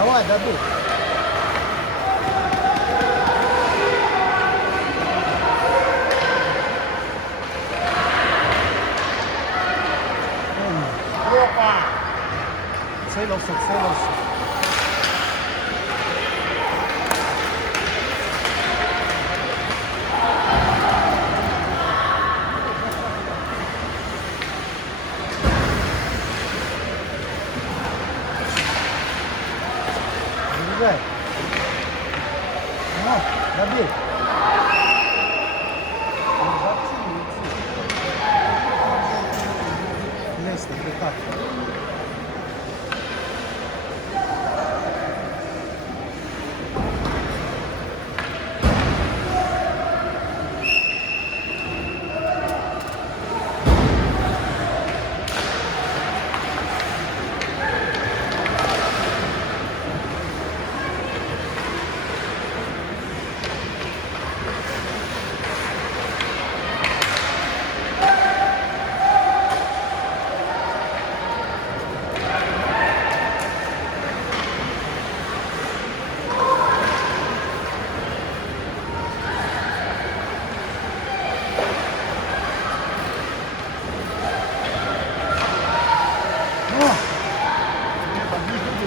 Давай, дадут. Опа! Целился, целился. Забегай. Ну, добей. Лезь, ты как?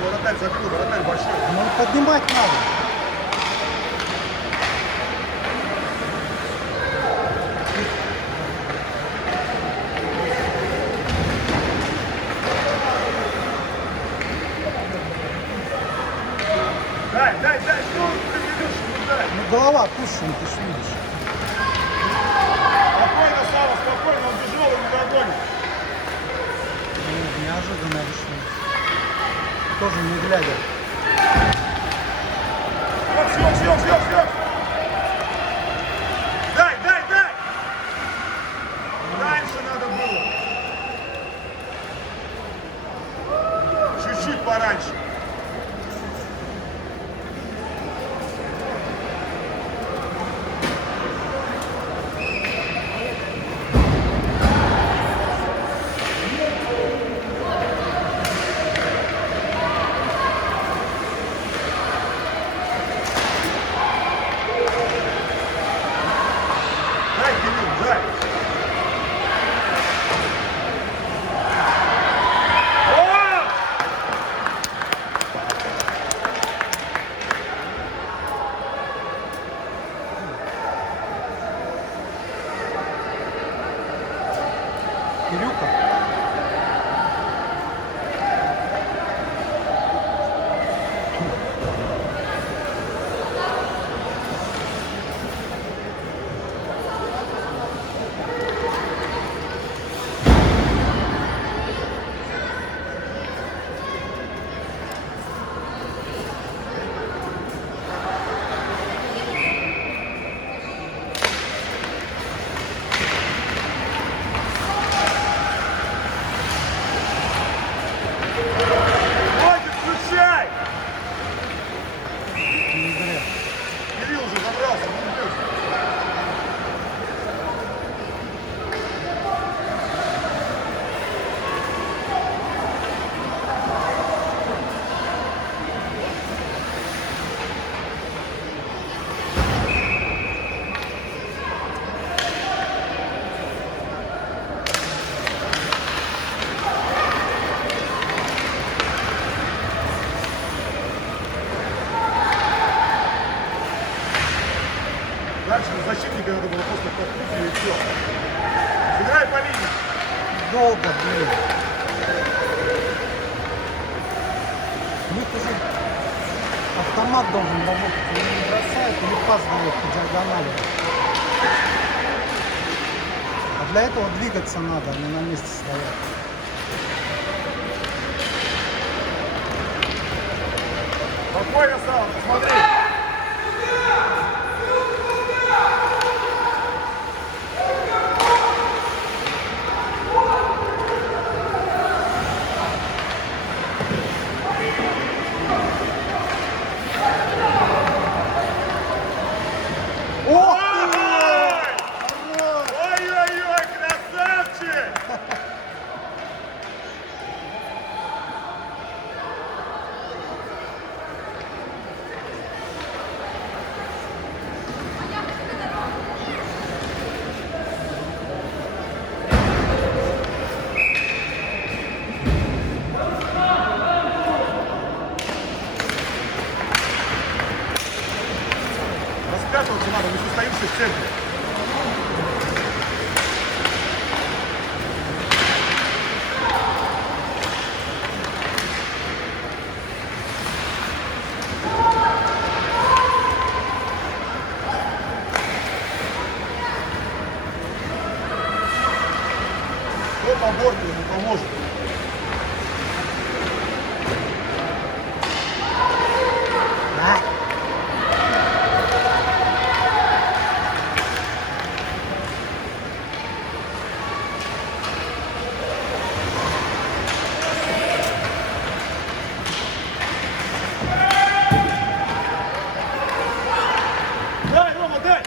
Вратарь закрыл, вратарь большой. Ну, поднимать надо. Дай, что ты ведешь? Ну дай. Ну, голова пущена, ты ж видишь. Спокойно, Сава, спокойно, он тяжелый, не догонит. Ну, неожиданное решение. Тоже не глядя. Съем. Дай. Раньше надо было. Чуть-чуть пораньше. Дай, Кирилл, дай. О! Кирюха. Хватит, включай! Не зря. Кирилл уже забрался, ну плюс. Дальше защитника надо было просто подкрутить и все. Сыграй по линии. Долго, блин. Тут уже автомат должен работать. Или не бросает, или пас дает по диагонали. А для этого двигаться надо, а не на месте стоять. Спокойно, Сава, посмотри. Ох Ой! Ой-ой-ой, красавчик! распятываться надо, мы состоимся в центре. Кто по борту ему поможет? А? Дай, Рома, дай!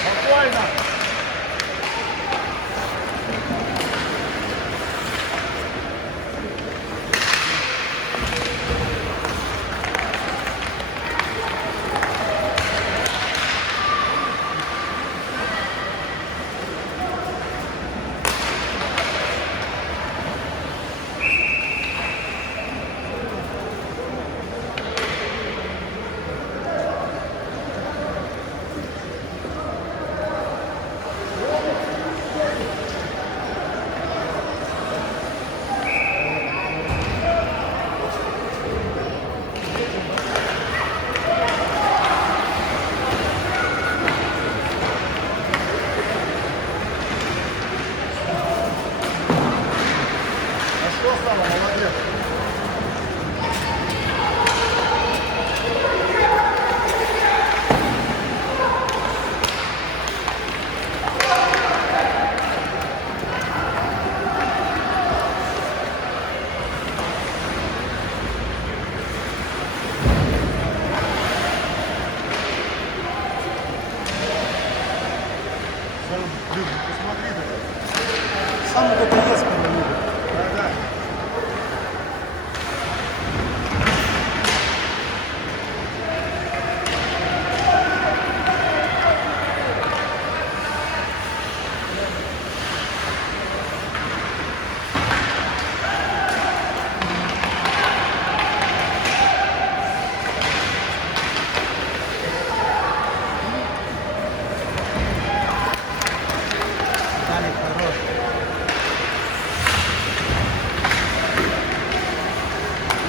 Спокойно! А что стало, молодец? Блин, посмотри ты. Сам вот это есть, когда видит. Да-да. Виталий хорош.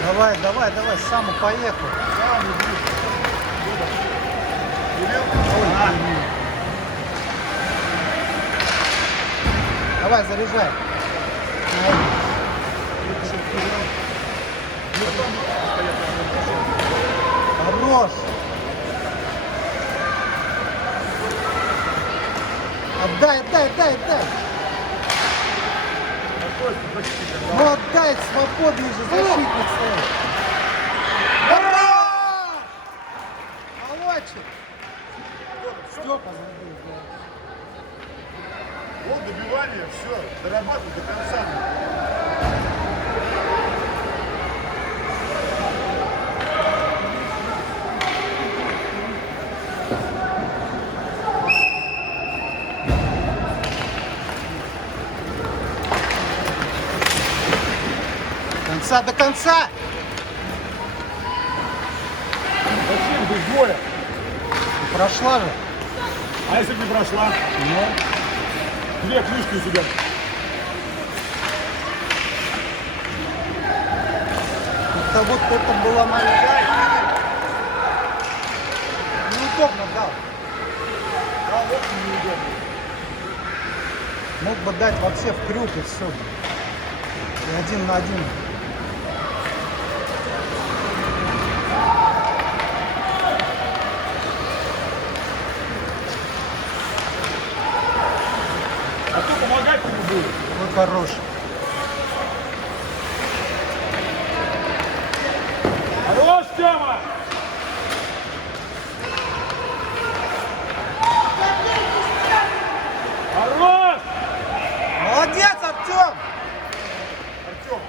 Давай, давай, давай, сам и поехал. Сам иди. Велел? Ой, блин. Давай, заряжай. Хорош. Отдай, отдай, отдай, отдай. Какой ты защитник? Ну отдай, свободный же защитник стоит. Молодчик. Степа забил, да. Вот добивание, все, дорабатывай до конца. До конца, до конца. Зачем без боя? Прошла же. А если бы не прошла? Ну, Две книжки у тебя. это вот это была моя. Неудобно дал. Да, вот неудобно. Мог бы дать вообще в крюк и все. И 1 на 1. А кто помогать ему будет? Ой, хорош. Хорош, Тёма! Хорош! Молодец, Артем! Артём!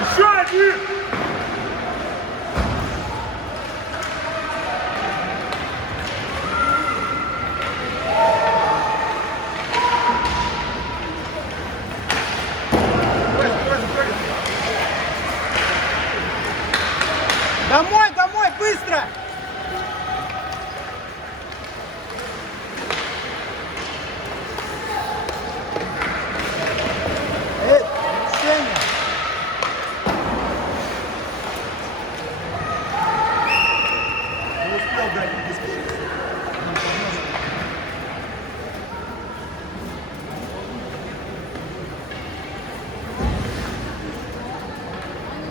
Еще один! Домой, домой, быстро! Женя! Не успел дать выскочить.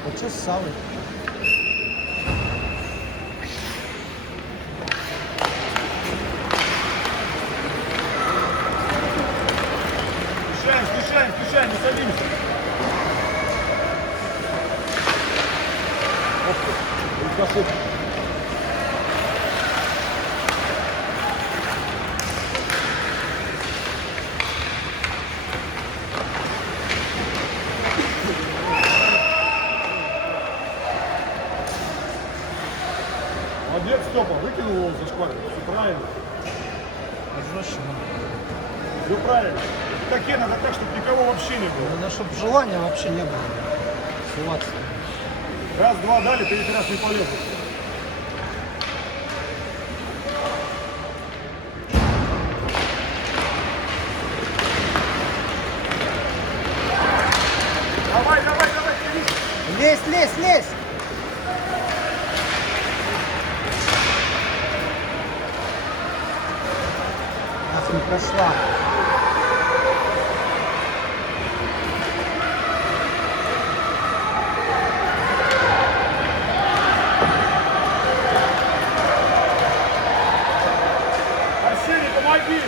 Почесал. Мешаем, не садимся. Оп, красота. Молодец, Степа, выкинул его за шкварь. Все правильно. Все правильно. Такие надо так, чтобы никого вообще не было. Надо, чтобы желания вообще не было. Суваться. Раз, два дали, третий раз не полезут. Давай, Лезь, лезь, лезь! Нас не прошла. Арсений, помоги!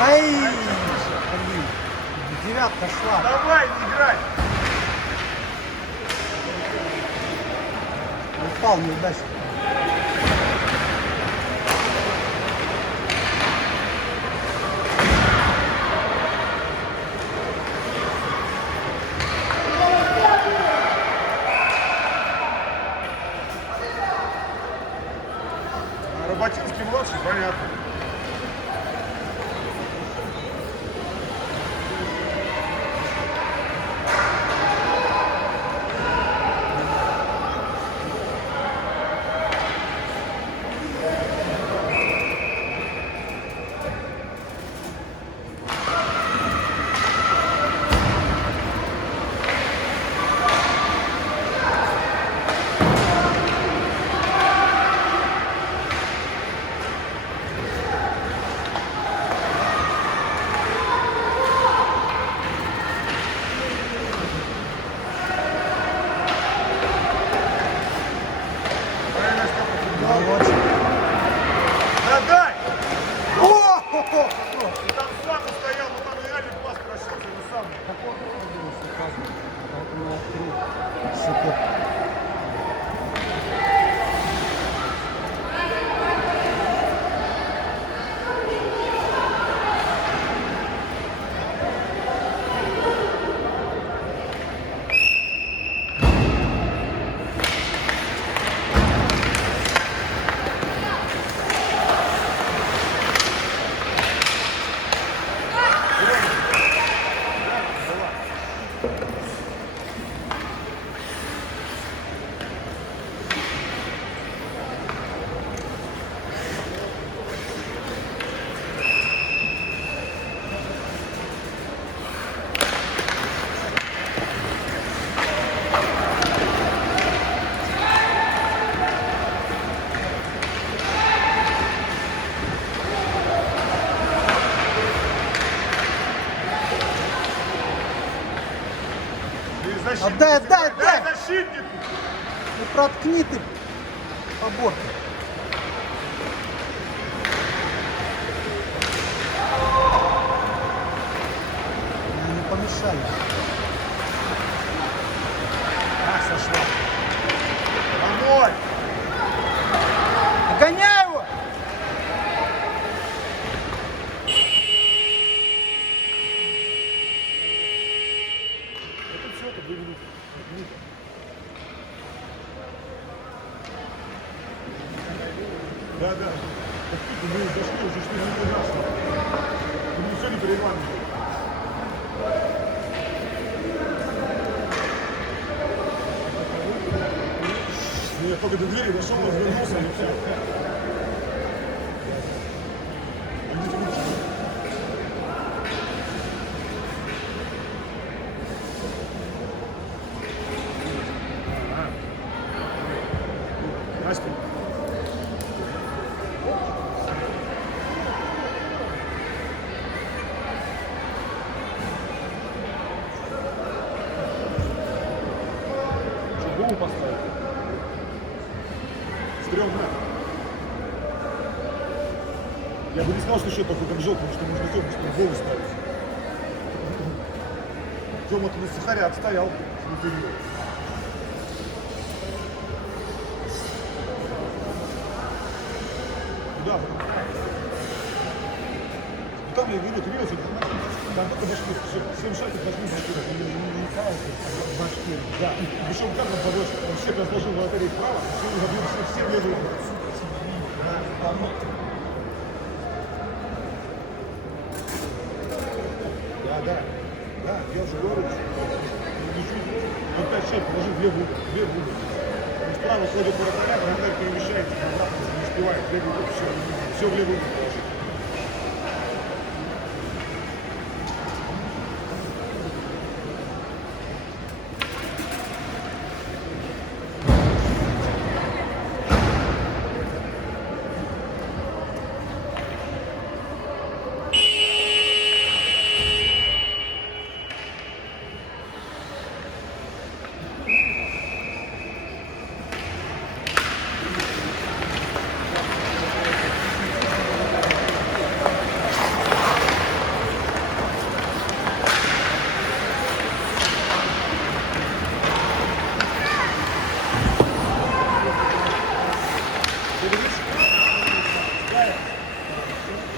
Ай! Блин, девятка шла. Давай, играй! Упал неудачно. Роботинский младший, понятно. Молодец. Да дай! О-хо-хо! Ты там сам стоял, но там реально пас прошелся, не сам. Такой походу указывает. Поэтому открыл щиток. Защитник, Отдай, отдай, дай отдай! защитнику! Ну проткни ты поборку. Мне не помешали. А, сошла. Домой! Гоняй его! Да, да. Так тут мы зашли, уже шли не ужасно. Мы все не переманивали. Я только до двери дошел, развернулся и все. Идите лучше. Настя. Что, голову поставить? Стрёмно. Я бы не сказал, что счет такой как желтый, потому что можно Тёму, что голову ставить. Тёма-то на Сахаре отстоял. Куда? Ну там я видел, ты видел, что там только башкир. Все, 7 шагов башкир. Башкир. Да. Причем как он подошел? Он всех разложил вратарей вправо, все забил все левые. Да. Да, я уже говорю, он 5 шаг положил две буды. Он справа ходит вратаря, вратарь перемещается, обратно не успевает, в левую руку, все в левую руку положил.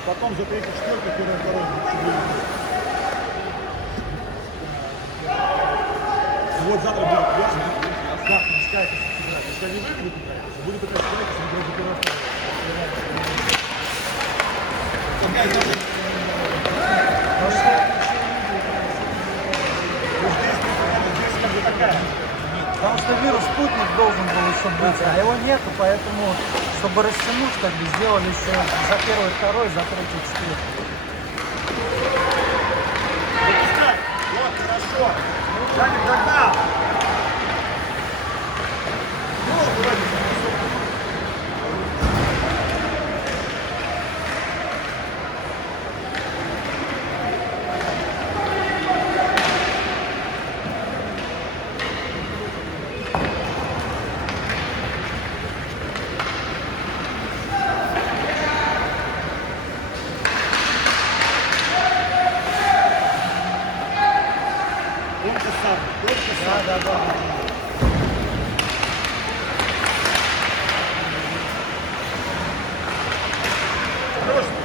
Потом за третий, четвертый, первый, второй. Вот завтра будет ясно. Как пускайте сыграть. Если они выиграют, будет такая ситуация, если будет операция. Здесь как бы такая. Потому что вирус спутник должен был еще быть, а его нету, поэтому, чтобы растянуть, как бы сделали еще за первый, второй, за третий, четвертый. Запускай. Вот, хорошо. Жаник догнал. Да.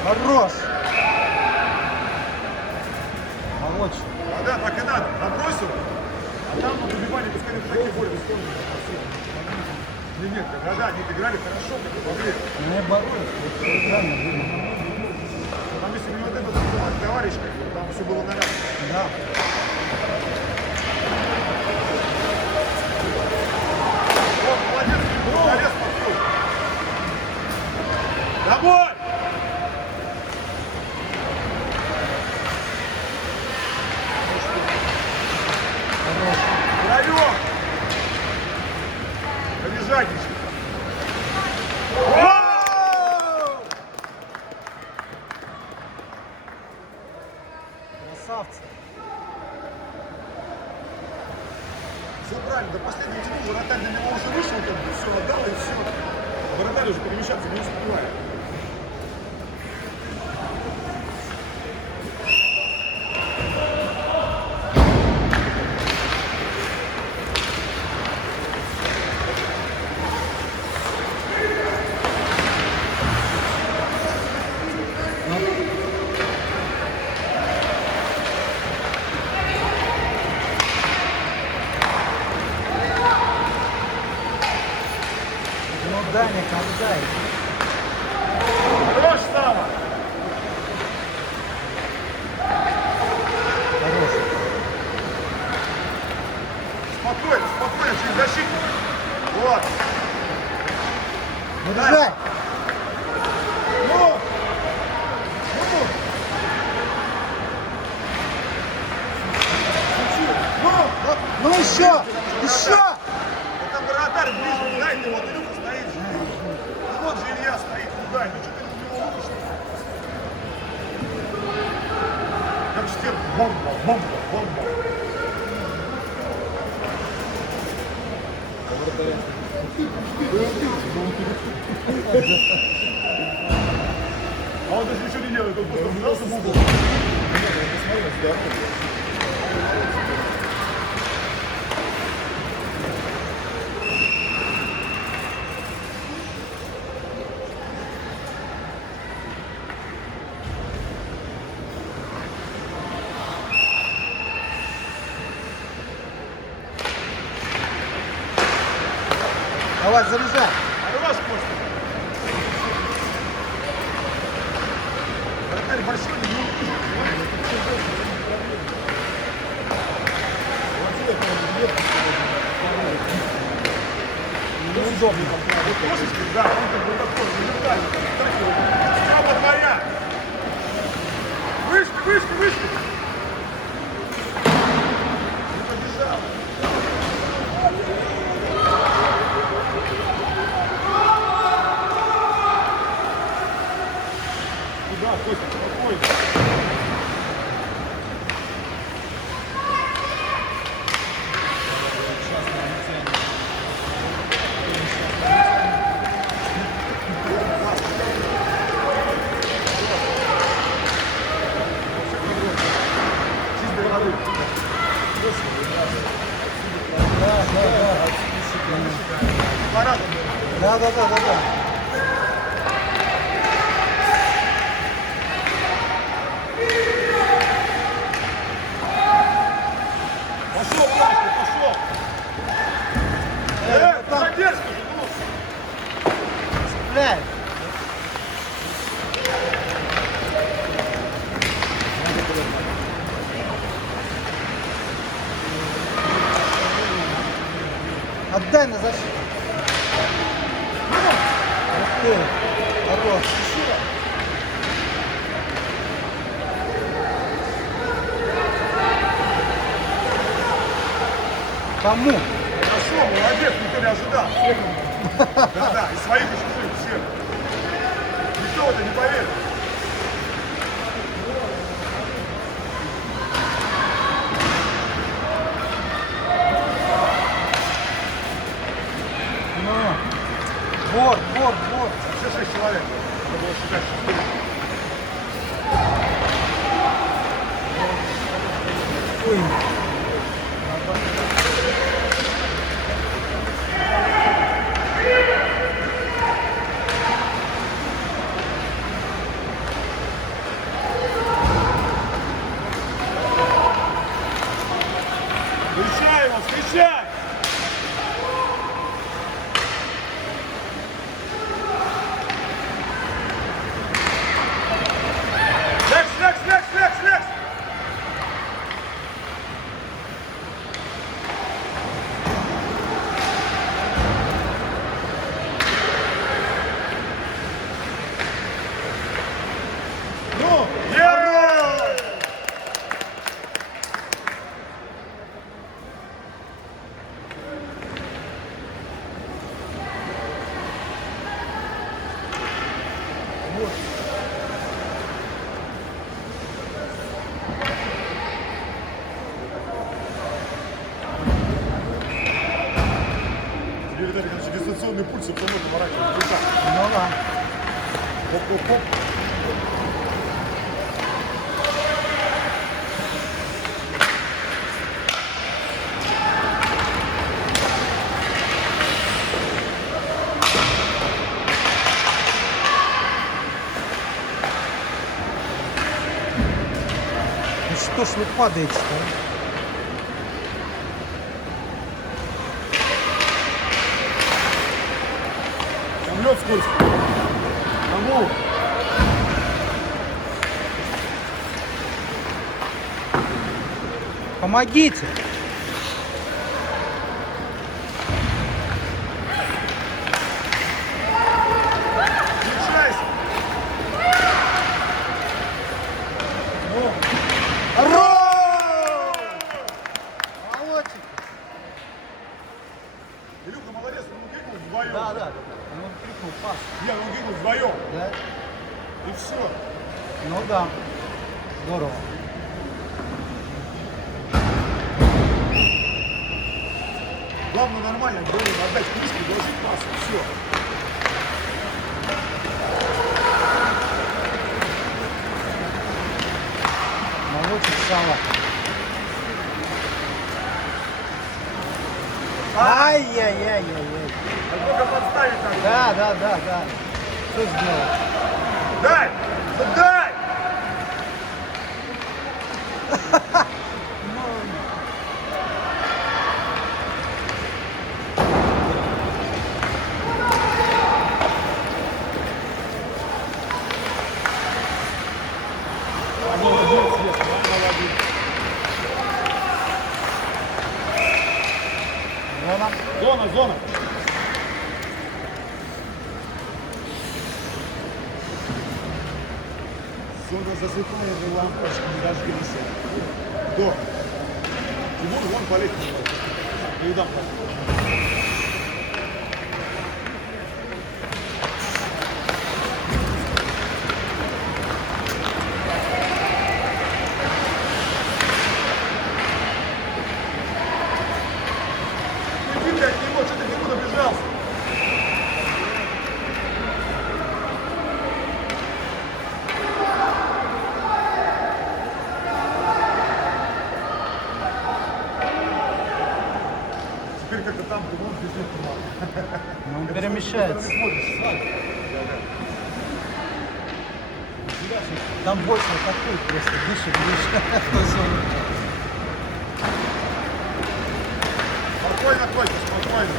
Хорош. Молодец. А да, так и надо. Набросил, а там на добивании пускай не такие боли в сторону. Нет, да, они играли хорошо, как и могли. Не боролись. Там если не вот этот товарищ, там все было нарядно. Да. Вот, молодец, залез под путь. Домой! Втроем! Побежатничай. Красавцы. Все правильно, до последнего тянул, вратарь на него уже вышел, как бы, все отдал и все. Вратарь уже перемещаться не успевает. Ну, Даня, отдай. Заряжай. Ну! Ну еще. Еще. Это вратарь ближе, дай ты, вот Илюха стоит же. Ну вот же Илья стоит, ну дай, ну что ты в него вышел? Как же тебе бомба. А он даже ничего не делает, он просто взялся в угол. Давай, заряжай. Хорош, Костя. Вратарь большой, неудобно. Вот кошечки, да, он как бы такой, моментально. Стяпа твоя. Вышки. Не побежал. Куда, Костя, спокойно. Чистой воды. Парадом. Да. Пошел, Пашка, пошел. Задержка же, ну. Цепляй. Отдай на защиту. Ух ты. Хорош. Кому? Хорошо, молодец, никто не ожидал. Да, и своих, и чужих, всех. Никто в это не поверил. Ну. Вот. Все 6 человек. Надо было считать 4. Ой. Встречай его, встречай! Лекс! Ну, герой! Теперь это, короче, дистанционный пульс автомат наворачивает. Ну да. Хоп. Ну что ж вы падаете-то? Там лед скользкий. Кому? Помогите! Не, ну двигал вдвоем. Да? И все. Ну да. Здорово. Главное нормально, говорю, отдать книжку, доложить массу. Все. Молочек сало. Ай-яй-яй-яй-яй. А только подставить надо. Да. Что сделал? Дай! Дай! Молодец, Света, молодец. Зона. Зона. Зона засыпая, же лампочки не зажглись. Кто? Тимур вон полетит. Передам так. Иди ты от него, что ты к нему набежался? Теперь как-то там туман, здесь нет тумана. Ну, он перемещается. Там больше атакует просто. Выше. Спокойно, Костя, спокойно.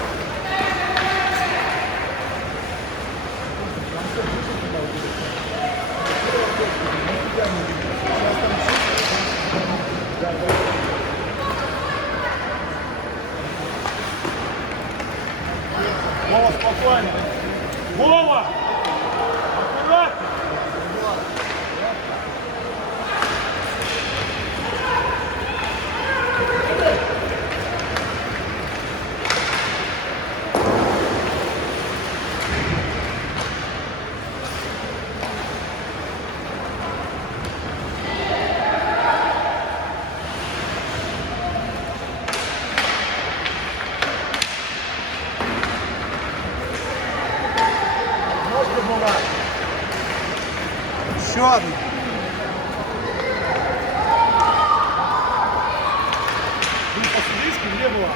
Вова, спокойно. Вова! Аккуратно! Ножка была. Еще одна. Ты по-сирийски не было.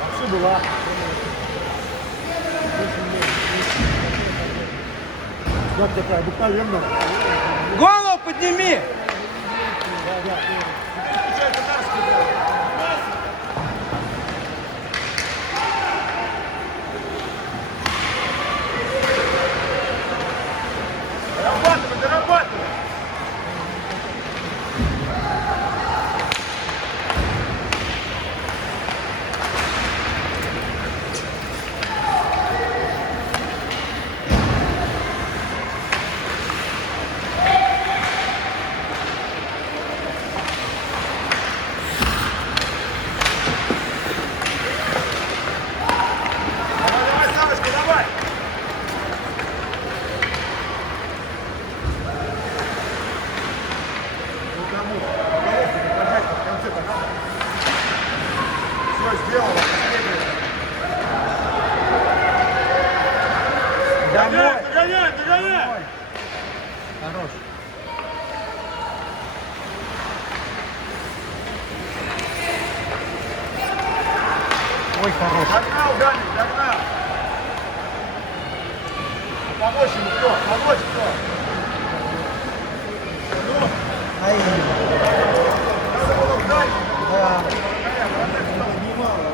Вообще была. Как такая обыкновенная. Голову подними! Включай татарский, да. Дорабатывай. Давай, Савочка, давай. Ну кому? Головку поднять в конце-то надо. Все сделала, последнее. Домой. Догоняй! Хорош. Ой, хорош. Догнал, Даник, догнал. Помочь ему кто? Помочь кто? Ну, Ай, надо было в Даник. да. Немало.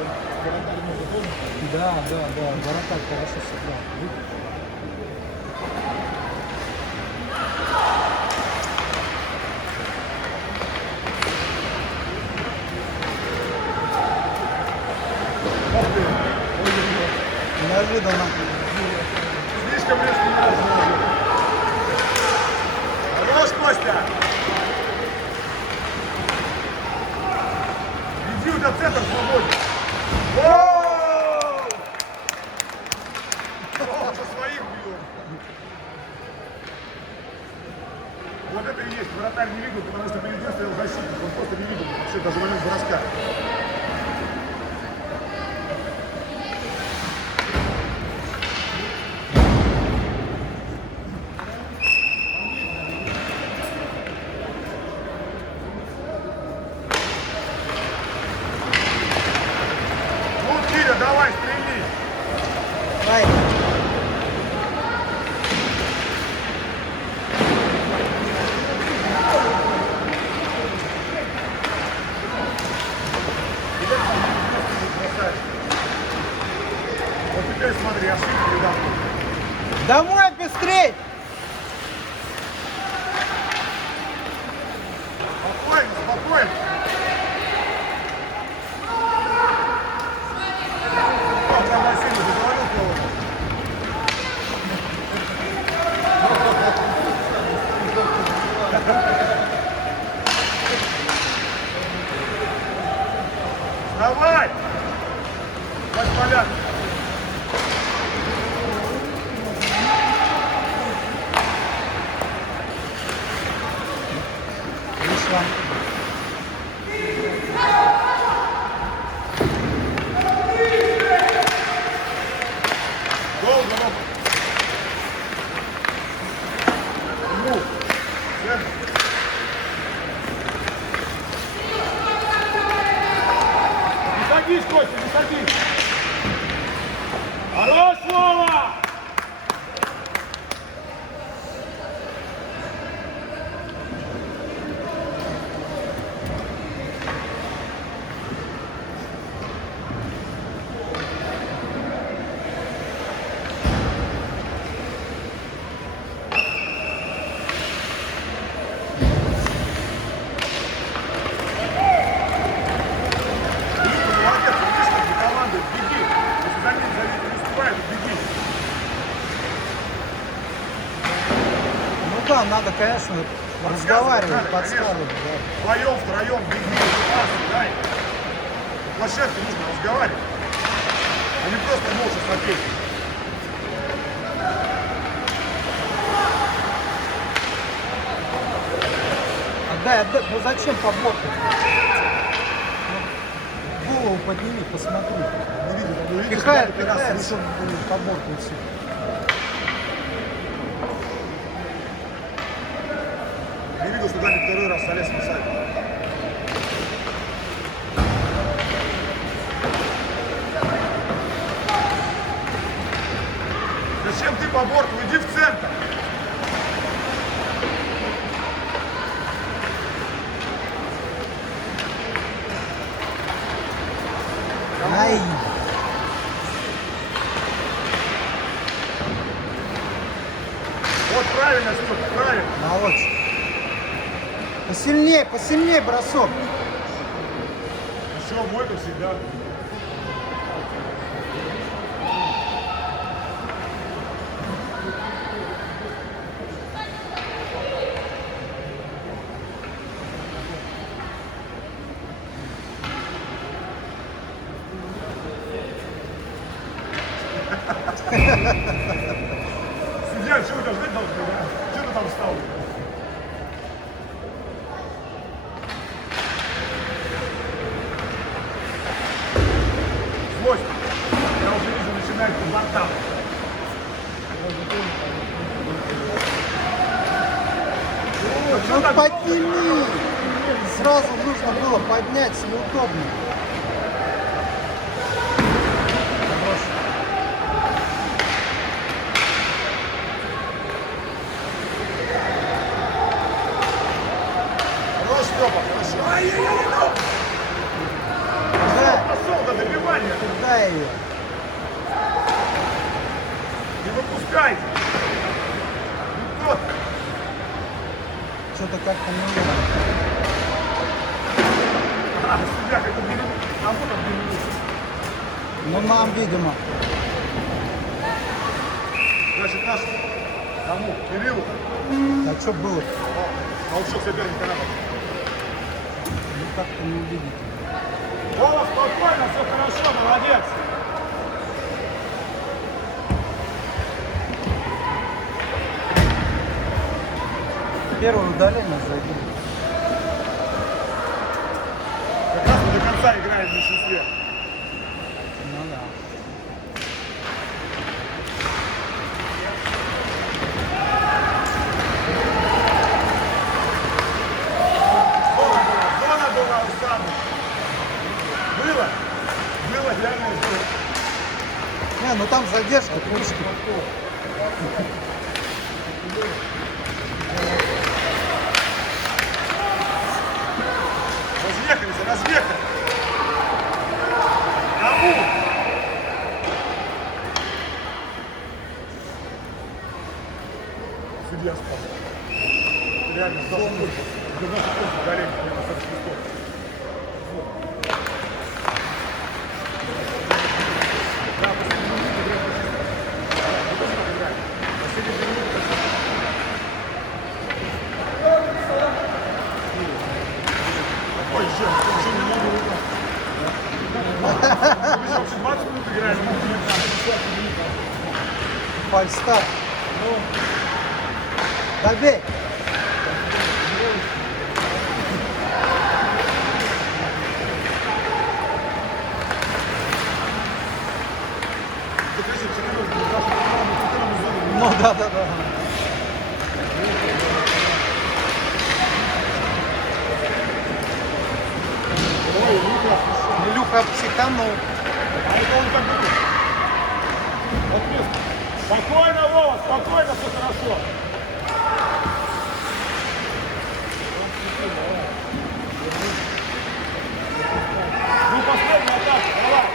Да. Воротарь хорошо сыграл. Ох ты. Неожиданно. Слишком резко не нужно. Хорош, Костя. Иди до центра свободен. О, со своих бьет. вратарь не видел, потому что перед ним стоял защитник. Он просто не видел вообще даже момент броска. Ну, Киря, давай, стрельни. Ай, Красавец. Вот теперь смотри, ошибка или домой. домой быстрей! Спокойно, спокойно. О, там Василий заговорил кого-то. Давай! Хватит валяться. Вышла. Долго, Рома. Ну, центр. Не садись, Костя, не садись. Хорош, Вова! Молодец, видишь, как бы команда, беги. Если за ним не успевает, беги. Ну да, надо, конечно, разговаривать, подсказывать. Да. Вдвоем, втроем, беги, пасы, дай. На площадке нужно разговаривать, а не просто молча смотреть. Отдай, отдай. Ну зачем поборку? Ну, голову подними, посмотри. Не видел, не видел. Пихает, решил поборку и все. Не видел, что Даня второй раз залез на сайт. Зачем ты по борту? Иди в центр. Ай! Вот правильно, Степа, правильно. Молодец. Посильнее, посильнее бросок. Все, мойка всегда. Судья, чего тебя ждать должны, да? Что ты там встал? Злость. Я уже вижу, начинает по бортам. Ну подними! Сразу нужно было поднять, неудобно. Хорош. Хорош, Степа, хорошо. Ай-яй-яй, Да, пошел до добивания. дай ее. Не выпускайте. Ну кто? Что-то как-то не уверен. А, судья, как убили. А вот он убили. Ну нам, видимо. Значит, наш кому? Кириллу. А что было? Толчок соперника надо. Ну как-то не увидеть. Вова, спокойно, все хорошо, молодец. Первое удаление забили. Как раз до конца играет в большинстве. Ну да. Зона была у Саду. Было? Было реально зона. Не, ну там задержка, пушки. Разъехались, разъехали. Кому? Судья спал. Реально, с нашим корпусом. Это наш корпус ударение прямо с шестом. Да, последний минут играть по чистому. Играть. Последний минут Ой, еще не могу играть. Мы еще вообще 20 минут играем, мы будем Фальстарт. Добей. Ну да, да, да. Илюха психанул. А это он как будет? Вот место. Спокойно, Вова, спокойно, все хорошо. Ну, последняя атака, давай.